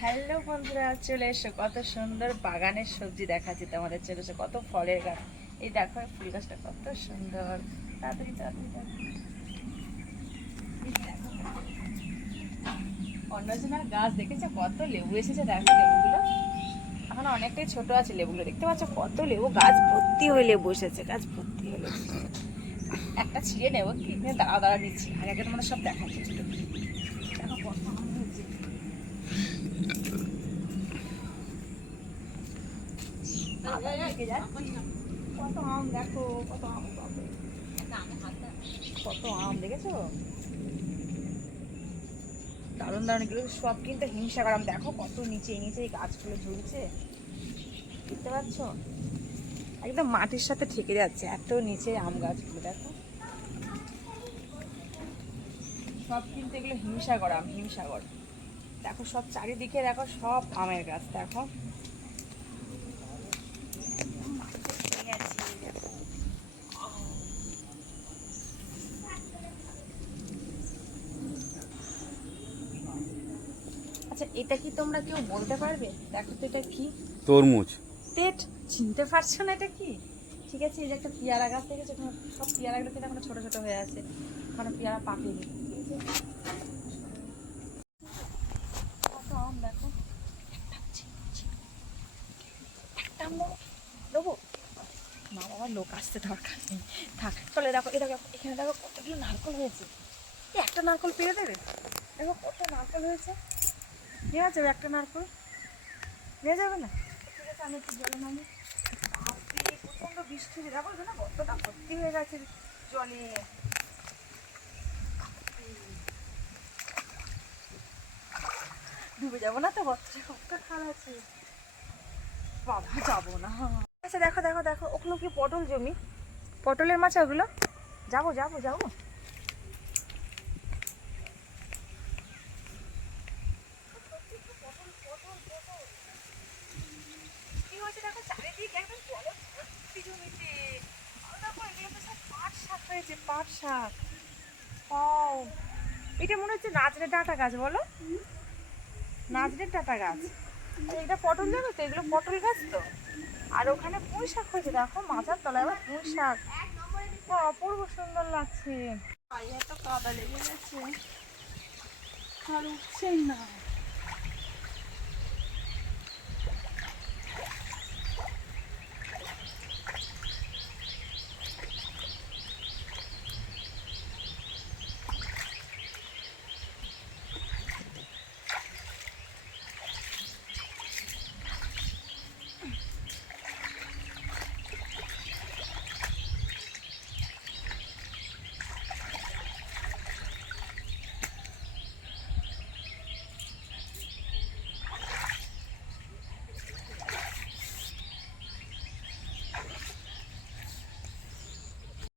Hello বন্ধুরা, চলে এসো। কত সুন্দর বাগানের সবজি দেখাচ্ছি তোমাদের। চলে এসো, কত ফলের গাছ। এই দেখো ফুল গাছটা কত সুন্দর। তাড়াতাড়ি তাড়াতাড়ি তাড়াতাড়ি। এই দেখো, অন্নজনার গাছ দেখেছো কত লেবু এসেছে। দেখো লেবুগুলো এখন অনেকটাই ছোট আছে। লেবুগুলো দেখতে পাচ্ছ, কত লেবু, গাছ ভর্তি হয়ে লেবু এসেছে, গাছ ভর্তি হয়ে লেবু এসেছে। একটা ছিঁড়ে নেবো কি, দাঁড়া দাঁড়া নিচ্ছি। আগে আগে তোমাদের সব দেখাচ্ছি। দেখো কত আম হয়েছে। কত আম দেখো, কত আম, কত আম দেখেছো। দারুণ দারুণ, এগুলো সব কিন্তু হিমসা করাম। দেখো কত নিচে নিচে এই গাছগুলো ঝুলছে, দেখতে পাচ্ছ, একদম মাটির সাথে ঠেকে যাচ্ছে, এত নিচে আম গাছগুলো। দেখো সব কিন্তু এগুলো হিমসাগর আম, হিমসাগর। দেখো সব চারিদিকে, দেখো সব আমের গাছ। দেখো আচ্ছা, এটা কি তোমরা কেউ বলতে পারবে? দেখো তো এটা কি। তরমুজ। তেট, চিনতে পারছো না এটা কি? ঠিক আছে, এই যে একটা পেয়ারা গাছ দেখেছো, সব পেয়ারাগুলো কিন্তু এখনো ছোট ছোট হয়ে আছে, মানে পেয়ারা পাকেনি। কত আম দেখো। একটা আম দেবো না বাবা, লোক আসতে দরকার নেই, থাক। চলে দেখো, এই দেখো এখানে দেখো কতগুলো নারকল হয়েছে। এই একটা নারকল পেরে দেবে? দেখো কত নারকল হয়েছে। নেওয়া যাবে একটা নারকল? নেওয়া যাবে না? ঠিক আছে, আমি একটু জলে নামি। প্রচন্ড বৃষ্টি, দেখো না গর্তটা ভর্তি হয়ে গেছে জলে। ডুবে যাবো না তো? গর্তটা কত খারাপ আছে বাবা, যাবো না। আচ্ছা দেখো দেখো দেখো, ওগুলো কি পটল জমি, পটলের মাছ ওগুলো। যাবো যাবো যাবো। কি হয়েছে দেখো, চারিদিকে একদম জলে ভর্তি জমিতে। আর দেখো এগুলো তো সব পাট শাক হয়েছে, পাট শাক। ও, এটা মনে হচ্ছে নাজরে ডাঁটা গাছ, বলো নাজরে ডাঁটা গাছ। আর এটা পটল, জানো তো এগুলো পটল গাছ তো। আর ওখানে পুঁই শাক হয়েছে, দেখো মাথার তলায় আবার পুঁই শাক। অপূর্ব সুন্দর লাগছে। পায়ে এত কাদা লেগে গেছে, আর উঠছেই না।